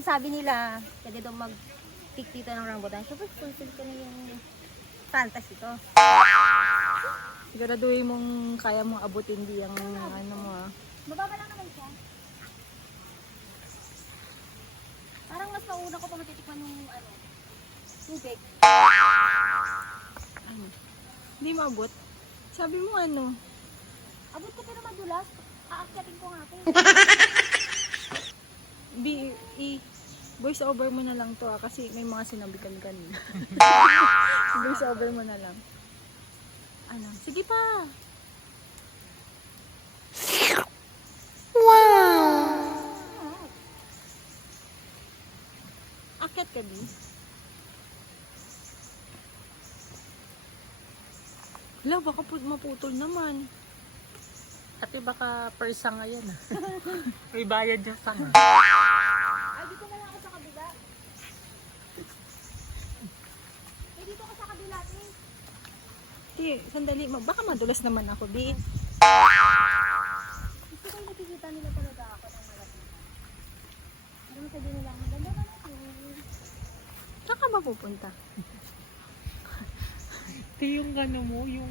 Dahil sabi nila, pwede daw mag-pick dito ng rambutan. Siyempre, fulfill ko na yung fantasy ko. Siguraduhin mong kaya mong abutin di ang ano mo ah. Mababa lang naman siya. Parang mas mauna ko pa matitikman yung tubig. Hindi maabot. Sabi mo ano? Abot ko pero madulas. Aakyatin ko nga ito. Voice over mo na lang to ah, kasi may mga sinabikan kanina. Voice over mo na lang. Ano? Sige pa. Wow! Akyat ka, Bi? Wala, baka maputol naman. Ate baka persa nga yan ah. May bayad yung sanga. Ay, dito na lang ako sa kabila. Ay, dito ka sa kabila, eh. Di, sandali. Baka madulas naman ako, Bi. Gusto ko yung nakikita nila talaga ako ng malapit. Pero masabi nila, maganda ka natin. Saan ka mapupunta? Ito yung gano mo, yung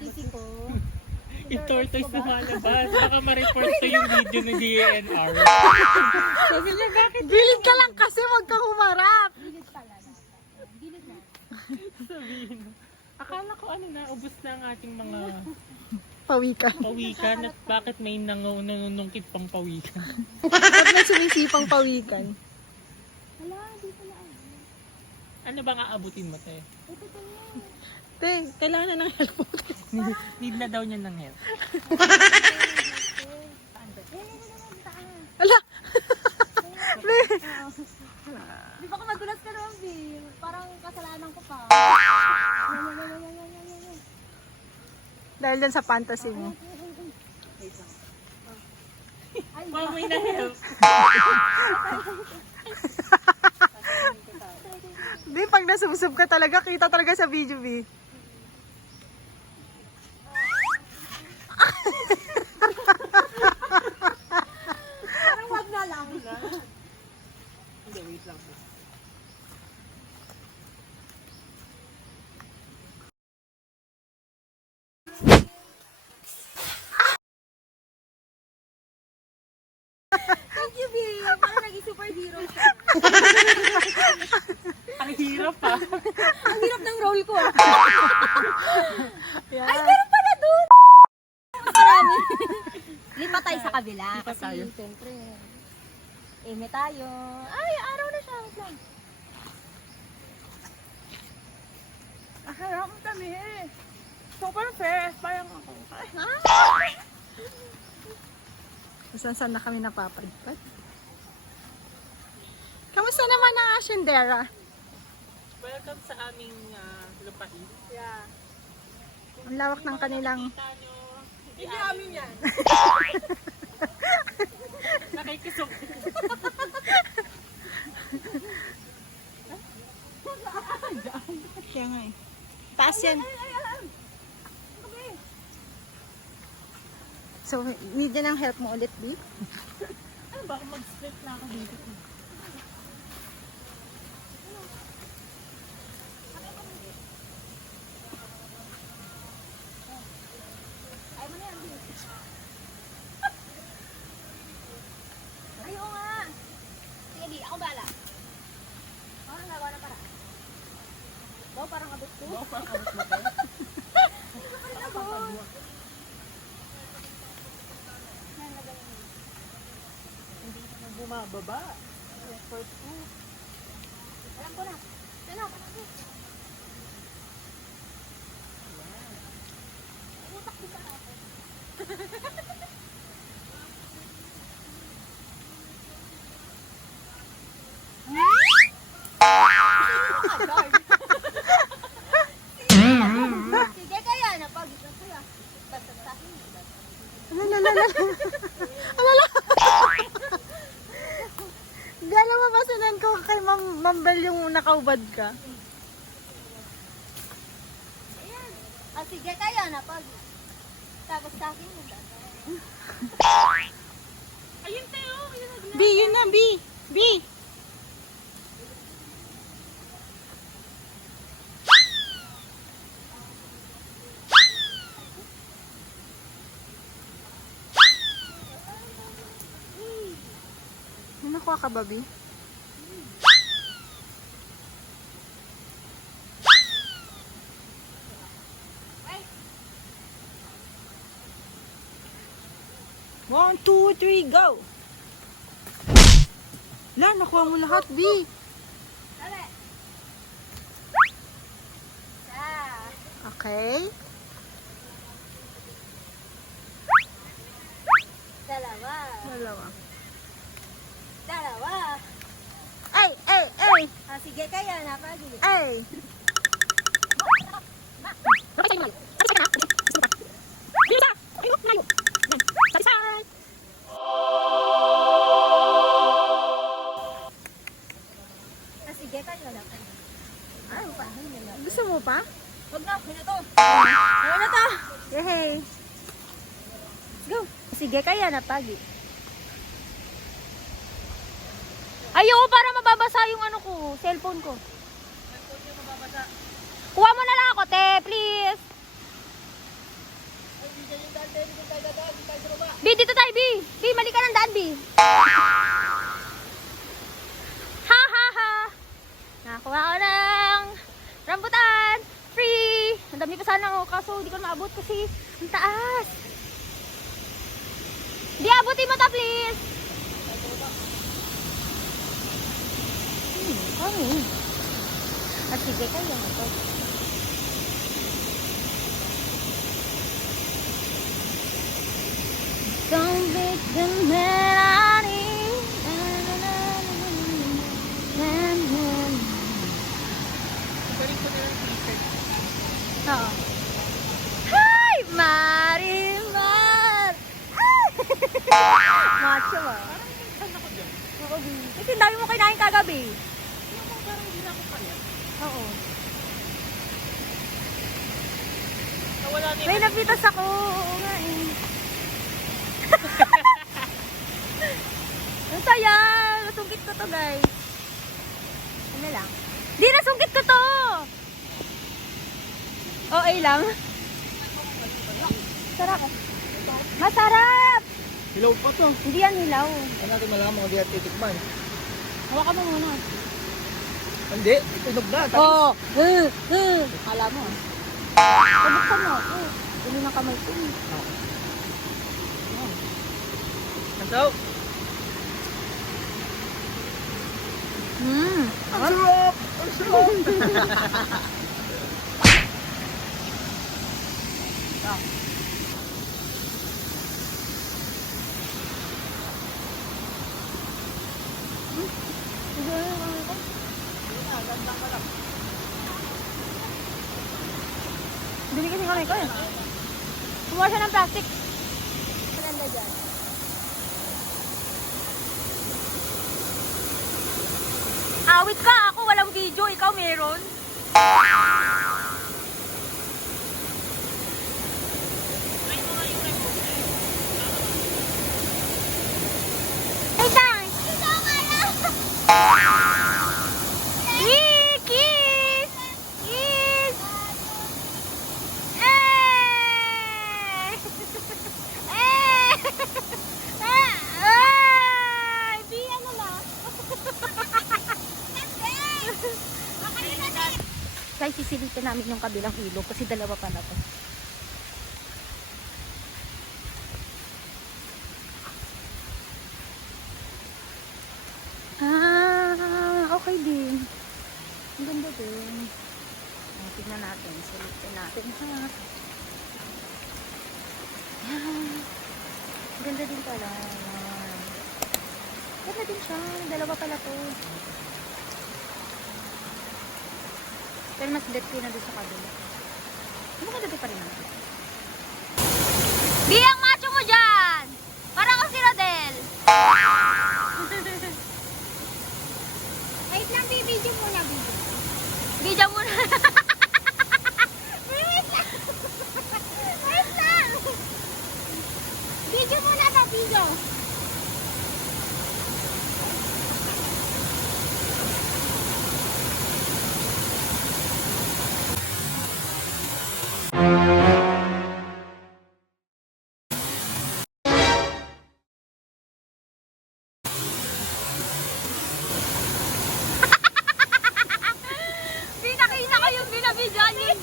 Sisi ko. yung tortoise lumalabas. Baka ma-report to yung video ng DNR. Sabi niya, bakit? Gilid ka lang kasi, wag kang humarap. Gilid pala na. Gilid na. Sabihin mo. Akala ko ano na, ubos na ang ating mga Pawikan. pawikan at bakit may nanunungkit pang pawikan. Ba't may sumisipang pawikan? Hala, dito na ano. Ano ba nga abutin mo, te? Ito to yan. Te, kailangan na ng help mo. Need na daw niya ng help. Ala! Di ba ka madulas ka naman, Bill? Parang kasalanan ko pa. Dahil dyan sa fantasy mo. Ay, Wow, may na-help. Di, pag nasubsob ka talaga, kita talaga sa video, Bi. parang wag na lang. Hindi, wait lang. Thank you, Bill. Parang naging superhero siya. Ang hirap ah. Ang hirap ng role ko, ah. Yeah. Ay, meron pala doon! Marami. Lipat tayo sa kabila. Lipat tayo. Kasi, siyempre, eme tayo. Ay, araw na siya. Wait lang. Harap kami eh. Super fast. Parang ako. Saan na kami napapadpad? Kamusta naman ang Ashendera? Welcome sa aming lupain. Yeah. Ang lawak ng kanilang... Hindi amin yan. Nakikisok. Kaya nga eh. Taas yan. So, need yan ang help mo ulit, Bi? Ano ba? Mag-split na ako dito. Ay, mo na yan, Bill. Ayaw nga. Sige, Di. Ako bala. Oh, nagawa na para. Wow, parang abot ko. Wow, parang abot mo ba? Hindi na bumababa. Effort ko. Alam ko na. Ano? Utak ko sa ako. Sige, kaya na pag ito kuya. Basta sa akin. Gano'n mapasunan ko kay Ma'am Bel yung nakaubad ka. Ayan. Ah, sige, kaya na pag. Tapos sa akin yung Ayun tayo. B, yun na, B. B. Nakakuha ka, Bobby? One, two, three, go! La, nakuha mo lahat, B. Dali. Isa. Okay. Dalawa. Dalawa. Dalawa. Ay, ay, ay! Ah, sige, kaya na. Sige. Ay! Ah, sige, kaya na. Ay, paano na. Gusto mo pa? Huwag na, huwag na to. Ano na to? Yay! Go. Sige, kaya na pagi. Ayoko para mababasa yung ano ko, cellphone ko. Cellphone niya mababasa. Kuha mo na lang ako, te, please. Ay, bigyan yung dante. Bigyan tayo dadaan. Bigyan tayo sa baba. B, dito tayo, B. B, mali ka ng daan, B. Ha, ha, ha. Nakakuha ko ng rambutan. Free. Ang dami pa sana ako, kaso hindi ko maabot kasi ang taas. Di, abutin mo ta, please. Kami. Ah, sige, kaya na to. Don't make the melody. Galing ko na yung t-shirt. Oo. Hi, Marimar! Macho ah. Saan ako dyan? Oo, B. Kasi ang dami mo kinain kagabi. Hindi ako, parang hindi na ako kaya. Oo. Nawala na May yung... napitas ako. Oo nga eh. Ang saya. Nasungkit ko to, guys. Ano lang? Di, nasungkit ko to! Okay lang. Sarap. Masarap! Hilaw pa to. Hindi yan hilaw. Saan natin malaman kung di natin titikman? Hawakan mo muna. Hindi, tunog na. Oo. Kala mo. Pabuksan mo. Dali ng kamay ko. Ang tao. Hmm. Ang sarap! Ang sarap! Bili kasi kamay ko eh. Kumuha siya ng plastic. Maganda dyan. Awit ka! Ako walang video. Ikaw meron. Ay, tang! Kiss! Kiss! Eh! Eh! Ay! Di ano na? Guys, sisilitin namin yung kabilang ilog kasi dalawa pala to. Okay din. Ang ganda din. Tignan natin. Silitin natin. Yan. Ang ganda din pala. Yan. Ganda din siya. Dalawa pala to. Pero mas dirty na doon sa kabila. Ano ka dito pa rin natin? Di ang macho mo dyan! Parang ako si Rodel! Wait lang, video muna, video. Video muna. Wait lang! Wait lang! Video muna ba, video?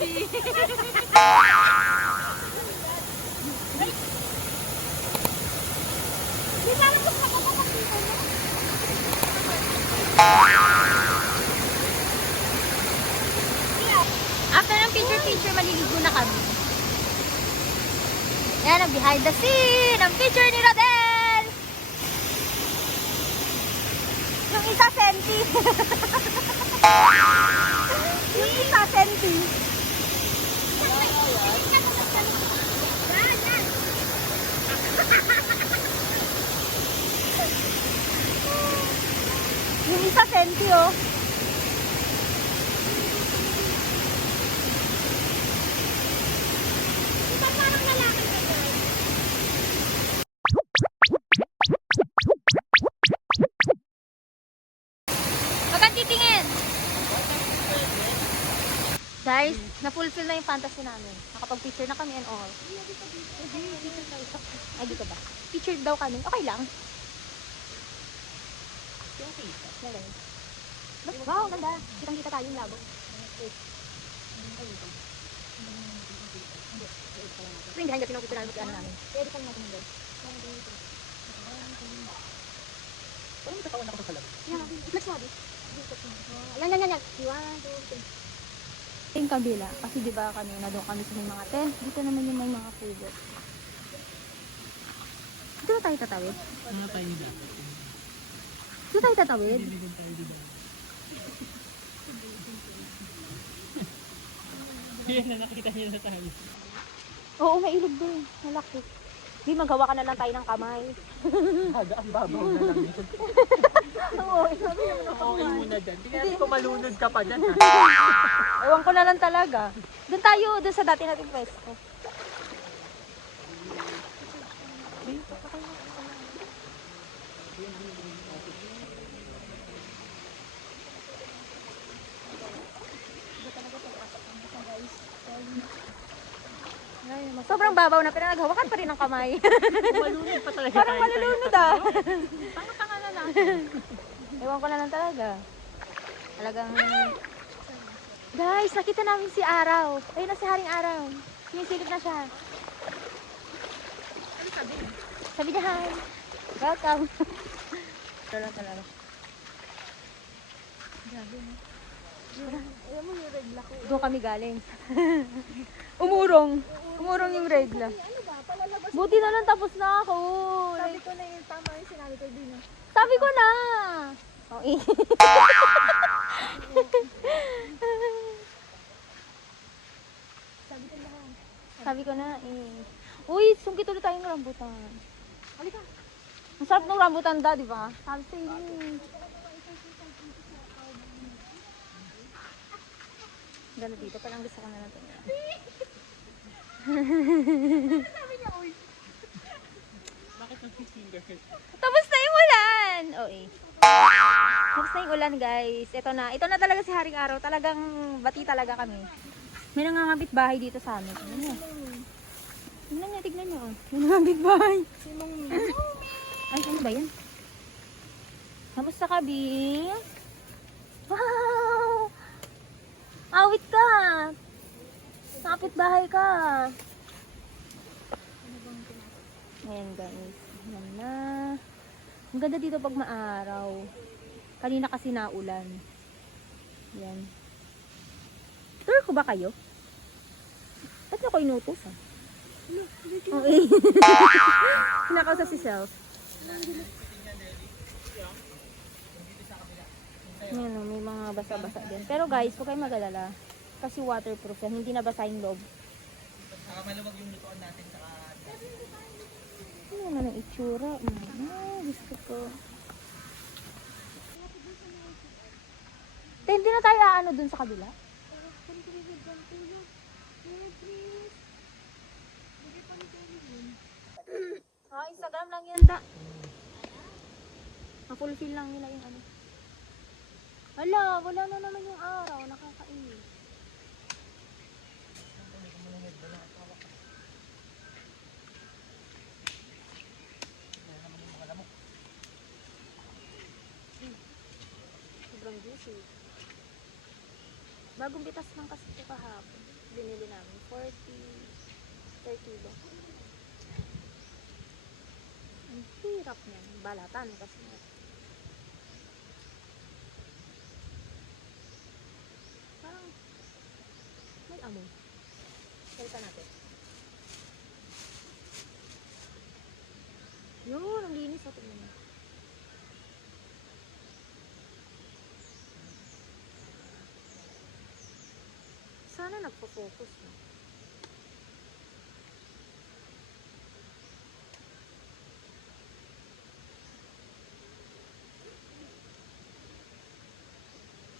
After ng picture-picture, maliligo na kami. Yan ang behind the scene, ang picture ni Rodel. Yung isa senti. Yung isa senti. Yung isa senti, oh. Magand titingin. Guys, na-fulfill na yung fantasy namin. Nakapag-picture na kami and all. Ay, dito ba? Picture daw kami. Okay lang. Galing. Wow, ganda. Kitang-kita tayo yung labo. Ito yung behind the scene ng picture namin ano namin. Pwede pa natin doon. Parang natatawan ako sa kalab. Let's go. Yan. 1, 2, 3. Yung kabila, kasi di ba kanina doon kami sa may mga tent, dito naman yung may mga kubo. Dito na tayo tatawid? Mga tayo ni dapat. Dito tayo tatawid? Diligan tayo di ba? Yan na, nakita niyo na tayo. Oo, may ilog doon. Malaki. Di, magawa ka na lang tayo ng kamay. Haga, ang babaw na lang yun. Oo, sabi naman ako. Okay muna dyan. Tingnan ko malunod ka pa dyan. Ewan ko na lang talaga. Doon tayo, doon sa dati nating pwesto. Sobrang babaw na, pero naghawakan pa rin ng kamay. Malunod pa talaga Parang tayo. malulunod ah. Tanga-tanga na lang. Ewan ko na lang talaga. Talagang... Guys, nakita namin si Araw. Ayun na si Haring Araw. Sinisilip na siya. Ano sabi? Sabi niya, hi. Welcome. Ito lang talaga. Grabe na. Alam mo yung regla ko. Doon kami galing. Umurong. Umurong yung regla. Ano ba? Palalabas. Buti na lang tapos na ako. Sabi ko na yung tama yung sinabi ko din. Sabi ko na. Okay. Sabi ko na. Sabi ko na eh. Uy, sungkit ulit tayong rambutan. Halika. Ang sarap ng rambutan da, di ba? Sabi sa inyo. Gano'n dito, parang gusto ko na natin. Bakit nag-finger? Tapos na yung ulan! Oh, eh. Tapos na yung ulan, guys. Ito na. Ito na talaga si Haring Araw. Talagang bati talaga kami. May nangangabit bahay dito sa amin. Tignan nyo. Tignan nyo, tignan nyo. May nangangabit bahay. Ay, ano ba yan? Kamusta ka, Bing? Wow! Awit ka! Nakapit bahay ka! Ayan, guys. Ayan na. Ang ganda dito pag maaraw. Kanina kasi naulan. Ayan. Tour ko ba kayo? Ba't na ko inutos, ah? Okay. Kinakausap si Self. Ayan, may mga basa-basa din. Pero guys, huwag kayong mag-alala. Kasi waterproof yan. Hindi nabasa yung loob. Maluwag yung lutuan natin sa... Ano naman ang itsura? Gusto ko. Hindi na tayo aano dun sa kabila? Instagram lang yan da. Na-fulfill lang nila yung ano. Wala na naman yung araw. Nakakainis. Sobrang juicy. Bagong bitas lang kasi ito kahapon. binili namin. 40 per kilo. Ang hirap niyan. Balatan kasi. Parang may amoy. Salita natin. Yun, ang linis. Tingnan mo. Sana nagpo-focus na.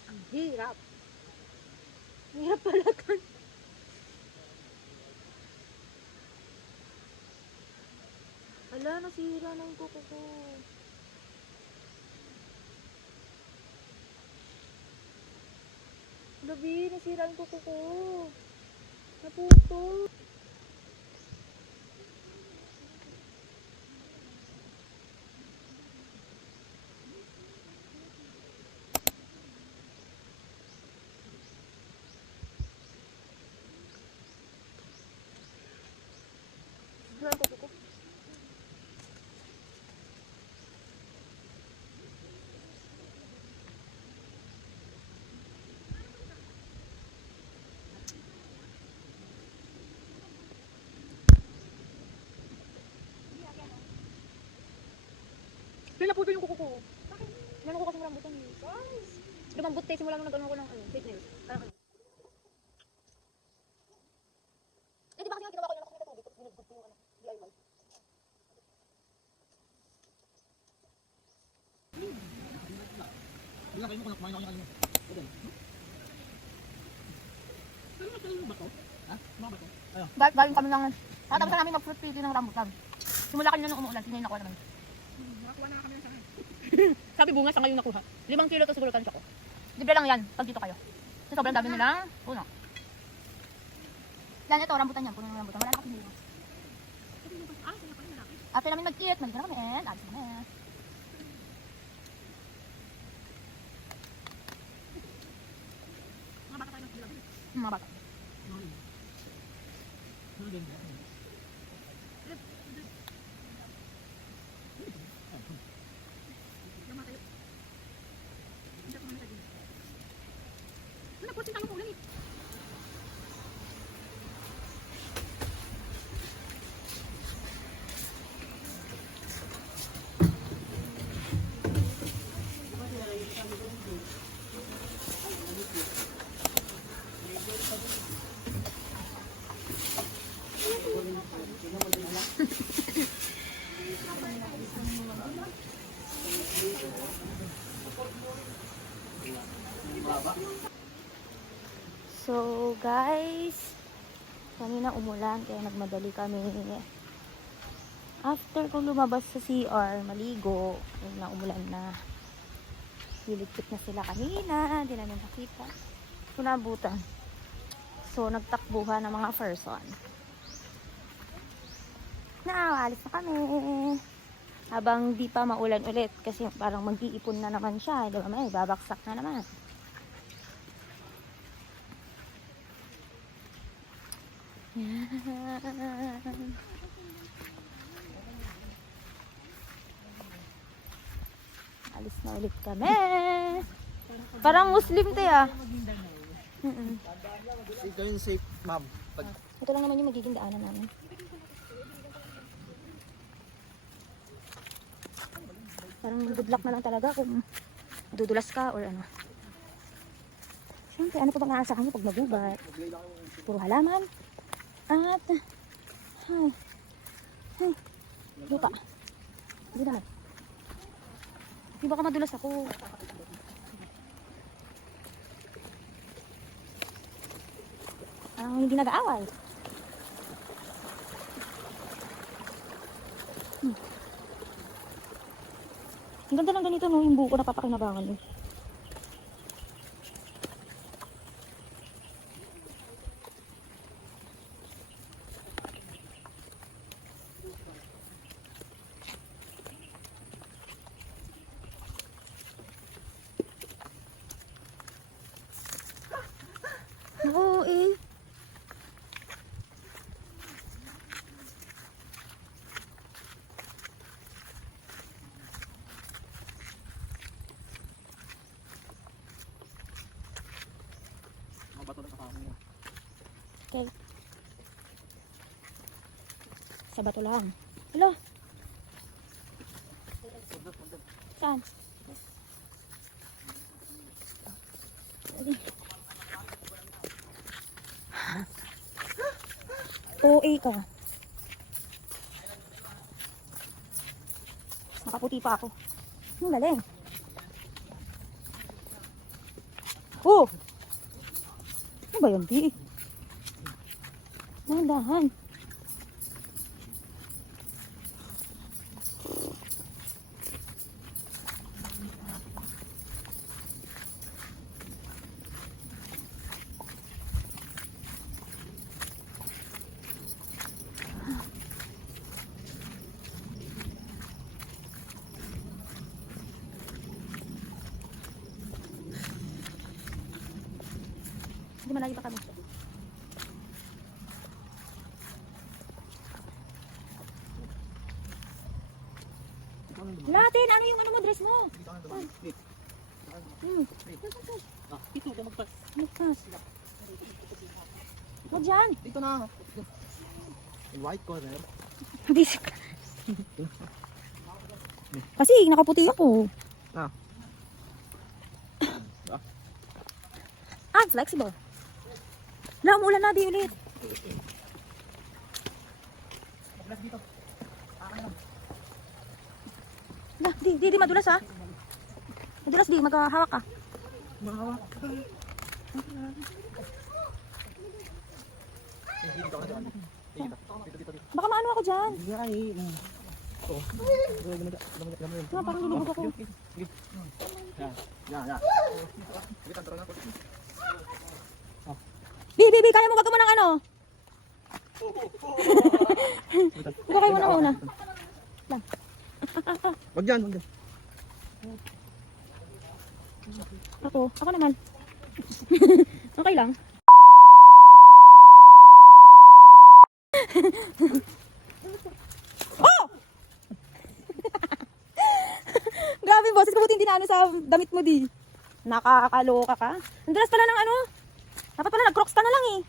Ang hirap. Ang hirap pala kan. Ala, nasira na yung kuko ko. Gabi, nasira yung kuko ko. Naputo. Nasira yung kuko ko. Naputo yung kuko ko. Bakit? Inano ko kasi marambutan eh. Guys! Lumambot tayo simula nung nag-ano ko ng fitness. Parang ano. Eh di ba kasi nga ginawa ko yung nakakita tubig? Tapos binigod ko yung DIY. Bilang kayo mo kung kumain ako ng Galing kami ng... Tapos na namin mag-fruit pili ng rambutan. Simula kanina nung umuulan, hindi nakuha naman. Nakakuha na kami ng sana. Sabi bunga sa ngayon nakuha. 5 kilo to siguro tansya ko. Libre lang yan, pag dito kayo. Kasi sobrang dami nilang puno. Yan, ito, rambutan yan. Puno ng rambutan. Wala na kapili. After namin mag-eat, malis na kami. And, alis na kami. Mga bata tayo ng bilang. Mga bata. Ano din? So guys, kanina umulan kaya nagmadali kami. After kong lumabas sa CR, maligo, yun na umulan na. Liligpit na sila kanina, hindi namin nakita. Punabutan. So nagtakbuhan ng mga person. Naalis na kami. Habang di pa maulan ulit kasi parang mag-iipon na naman siya. Diba may babaksak na naman. Yan. Alis na ulit kami. Parang Muslim tayo ah. Ito yung safe, ma'am. Ito lang naman yung magiging daanan namin. Parang good luck na lang talaga kung dudulas ka or ano. Siyempre, ano pa bang aasahan nyo pag magubat? Puro halaman. At, lupa. Hindi naman. Hindi baka madulas ako. Hindi nag-aaway. Ang ganda lang ganito, no? Yung buko na papakinabangan mo. Oo, eh. sa bato lang. Hala. Saan? OA ka. Nakaputi pa ako. Ang galing. Oh! Ano ba yun, Di? Dahan-dahan. Hindi malayo pa kami. Latin, ano yung ano mo, dress mo? Ito, magpas. Magpas. Huwag dyan. Dito na. In white color. Bisik. Kasi nakaputi ako. Ah. Ah, flexible. Wala, umulan na, di ulit. Wala, di madulas ha. Madulas di, maghahawak ka. Mahawak ka. Baka maano ako dyan. Ay. Oh. Nga, parang lulubog ako. Ya. Bi, kaya mo gagawa ng ano? Ikaw kayo muna muna. Wag dyan. Ako naman. Okay lang. Oh! Grabe yung boses ko, buti hindi na ano sa damit mo di. Nakakaloka ka. Andalas pala ng ano. Dapat pala nag-crocs ka na lang eh.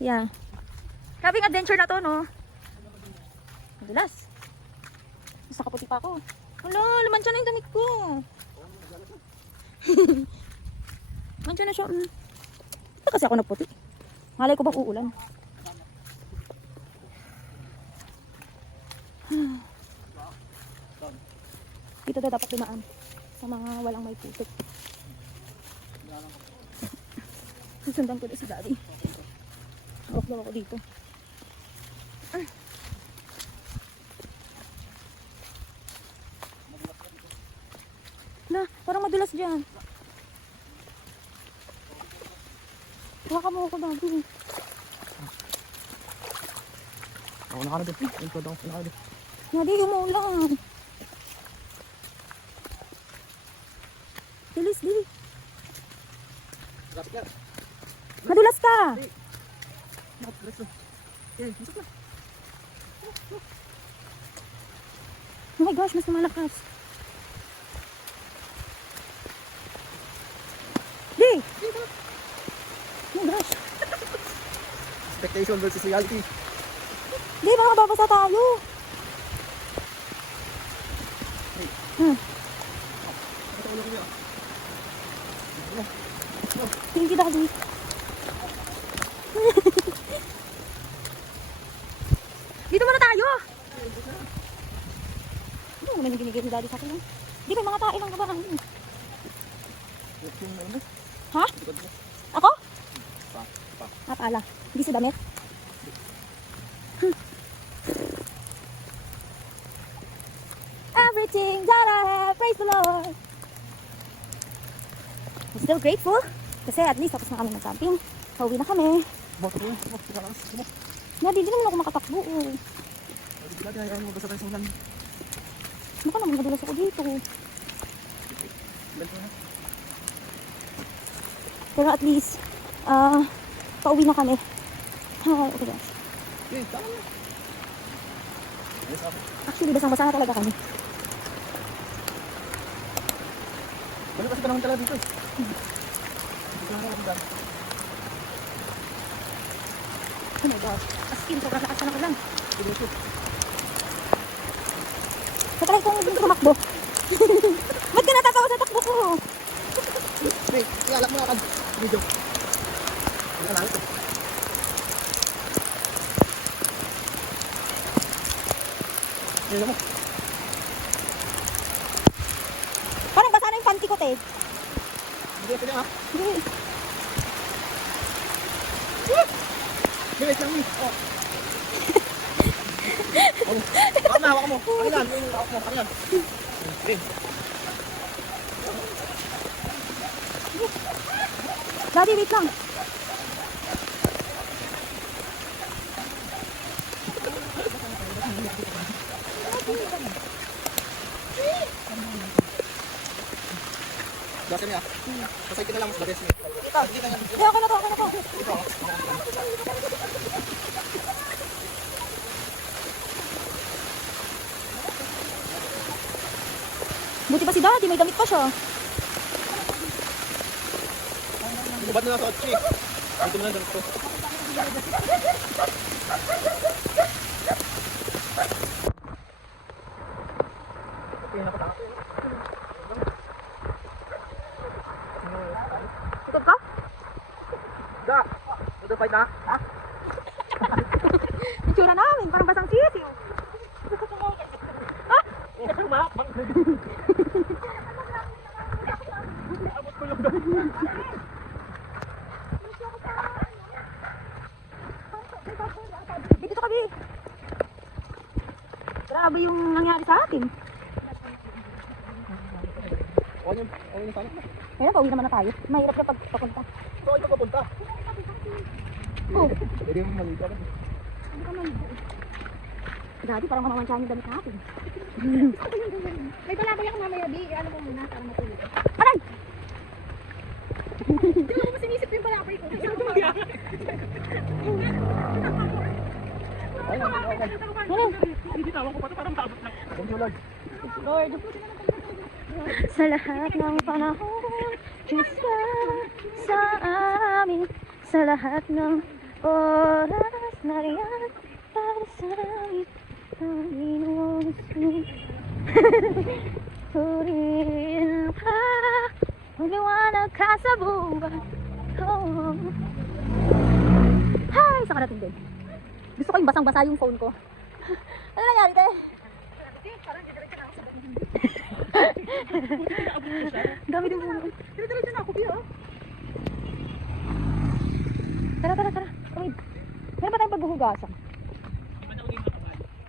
Yeah. Grabe yung adventure na to, no? Andalas. Mas nakaputi pa ako. Wala, lumansya na yung damit ko. Lumansya na siya. Ba't kasi ako nagputi? Malay ko bang uulan? Dito daw dapat dumaan sa mga walang may putik. Susundan ko doon si Daddy. Hawak daw ako dito. Na, parang madulas dyan. Hawakan mo ako, Daddy. Ako na ka na din. Ito daw. Ako na ka na din. Daddy, umuulan. Bilis, di. Madulas ka. Oh my gosh, mas lumalakas. Di. Oh my gosh. Expectation versus reality. Di, baka babasa tayo. Thank you, Daddy. Dito muna tayo. Ano naman yung ginigil ni Daddy sa akin? Di ba mga tae lang ka ba? Ha? Ako? Ah, pala. Hindi sa damit? Everything that I have, praise the Lord. I'm still grateful. Kasi at least tapos na kami mag-camping. Pauwi na kami. Daddy, di naman ako makatakbo. Baka naman madulas ako dito. Pero at least, pauwi na kami. Okay guys. Actually, basang-basa na talaga kami. Ano kasi pa naman talaga dito? Oh my God. As in, sobrang lakas na lang. Natry kong tumakbo. Ba't ka natatawa sa takbo ko? Wait, ialak mo agad. Video. Hindi ka namin ito. Hindi mo. Parang basa na yung panty ko, te. Hindi, pwede ha. Hindi. Hindi, wait lang eh. Oh. Hawak na, hawak mo. Ano yan? Hawak mo, ano yan? Okay. Daddy, wait lang. Dati niya. Pasay ka na lang mas bares niya. Kaya ako na to, ako na to. Buti pa si Daddy, may damit pa siya. Ba't na nasa otsi? Dito mo na dito. Ikot ka? Da! Ito fight na? Ha? Itsura namin, parang basang sisiw. Dito kami. Grabe yung nangyari sa atin. Okay yung sana. Kaya pauwi naman na tayo. Mahirap na pagpapunta. So, ito papunta. Oh, Pwede yung malita ka. hindi ka man. Daddy, parang mamamansiyan yung damit natin. May talabay ako mamaya, Bi. Ano ko muna para matulog. Aray! Hindi mo ba sinisip yung talabay ko? Ano? Binitawan ko pa ito, parang tabot lang. Thank you, Lord. Lord, sa lahat ng panahon, Diyos ka sa amin. Sa lahat ng oras na riyan para sa amin. Panginoon Jesus. Purihin ka, magliwanag ka sa buhay ko. Hi! Saan ka natin din? Gusto ko yung basang-basa yung phone ko. Ano nangyari, te? Dami din puno. Diretso na ako, Bi, oh. Tara, tara, tara. Wait. Meron ba tayong pagbuhugasan?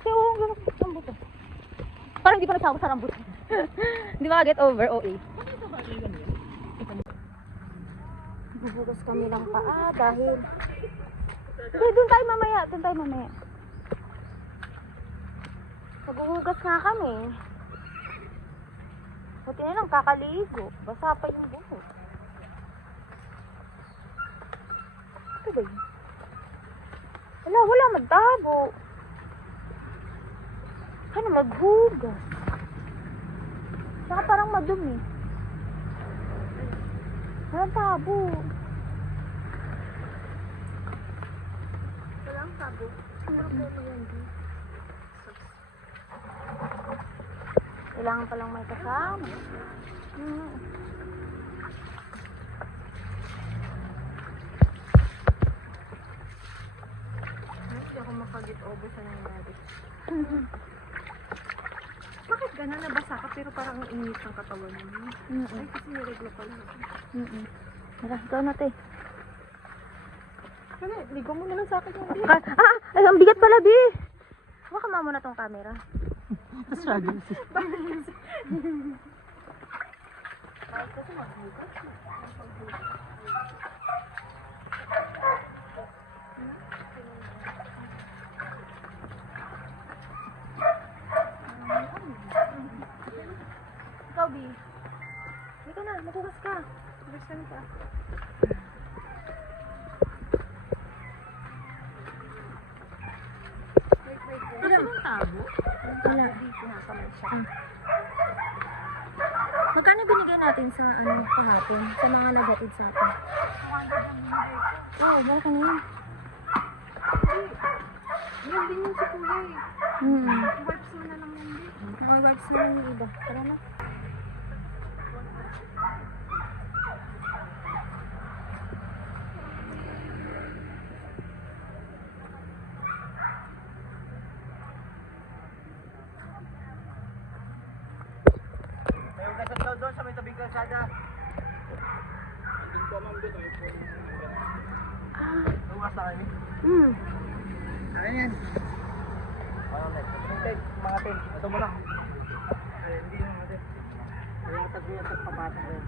Kaya oo, ang buto. Parang di pa nagsama sa rambutan. Di ba get over, OA? Bubugas kami ng paa dahil... Hindi, doon tayo mamaya. Doon tayo mamaya. Maghuhugas nga kami. Buti na lang kakaligo. Basa pa yung buhok. Ito ba yun? Wala magtabo. Ano maghugas? Saka parang madumi. Walang tabo. Walang tabo. Kailangan palang may kasama. Hindi ako makagit over sa nangyari. Bakit gano'n nabasa ka pero parang ang init ng katawan mo? Ay, kasi nireglo pala. Tara, ikaw na, te. Kaya, ligo mo na lang sa akin yung Bi. Ay, ang bigat pala, Bi. Baka mo na tong camera. Struggle si. Ikaw, Bi. Dito na, maghugas ka. Basta pa. Wala Anong tabo? Wala. Magkano binigay natin sa kahapon? Sa mga naghatid sa atin? Oo, wala ka na yun. Yan din yung si Kuya eh. Wipes mo na lang yan din. May vibes na yung iba. Tara na. May ugasan daw doon sa may tabing kalsada. Ugas na kayo? Ano yan? Ano next? Mga ten. Ito mo lang. Ay, hindi yung mga ten. Ay, tagbiyan sa papasok rin.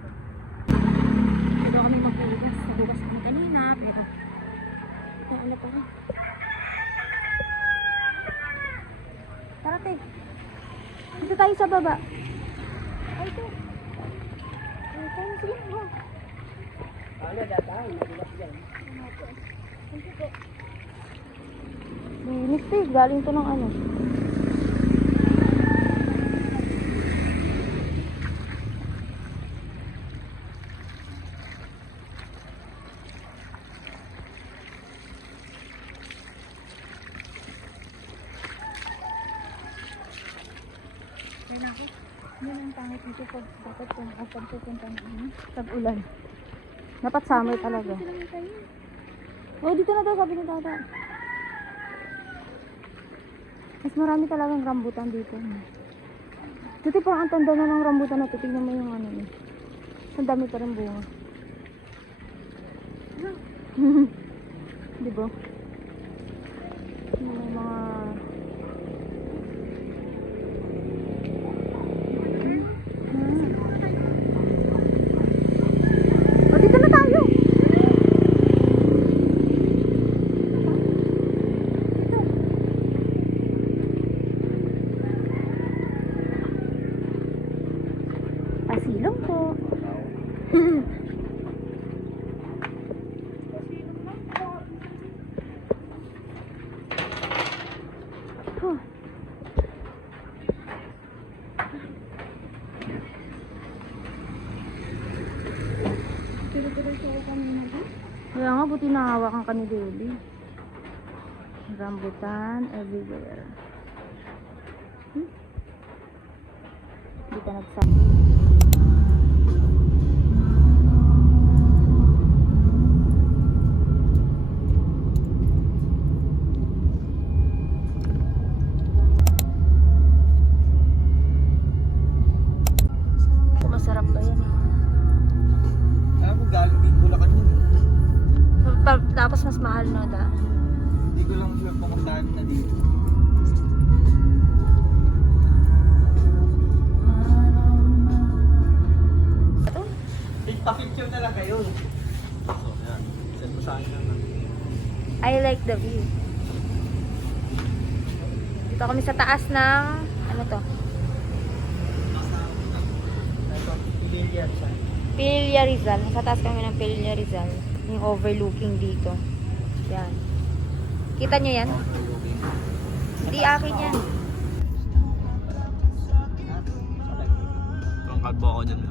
Dito kami maghugas. Nahugas kami kanina, pero ano pa rin. Tara, te. Dito tayo sa baba. Ay, ito. Ay, tayo. Sige, go. Ano, datahan. Magulas yan. Linis, te. Galing to ng ano. Yan ako. Yan ang pangit dito pag dapat kung kapag pupunta ng ano, tag-ulan. Dapat summer talaga. Oh, dito na daw sabi ni Tata. Mas marami talagang rambutan dito. Dito parang ang tanda na ng rambutan na ito. Tingnan mo yung ano niya. Ang dami pa rin bunga. Di ba? Yung mga... Oh, dito na tayo! Pasilong po. Huh. Kaya nga, buti nahawakan ka ni Baby. Rambutan everywhere. Dito nagsak. Masarap ba yan? Alam mo, galing din Bulacan yun. Tapos mas mahal na da. Hindi ko lang sure kung saan na dito. Pa-picture na lang kayo. So, yan. Send mo sa akin na. I like the view. Dito kami sa taas ng ano to? Ito, Pilya sa. Pilya Rizal. Sa taas kami ng Pilya Rizal. Yung overlooking dito. Yan. Kita nyo yan? Hindi akin yan. Ang kalbo ako dyan.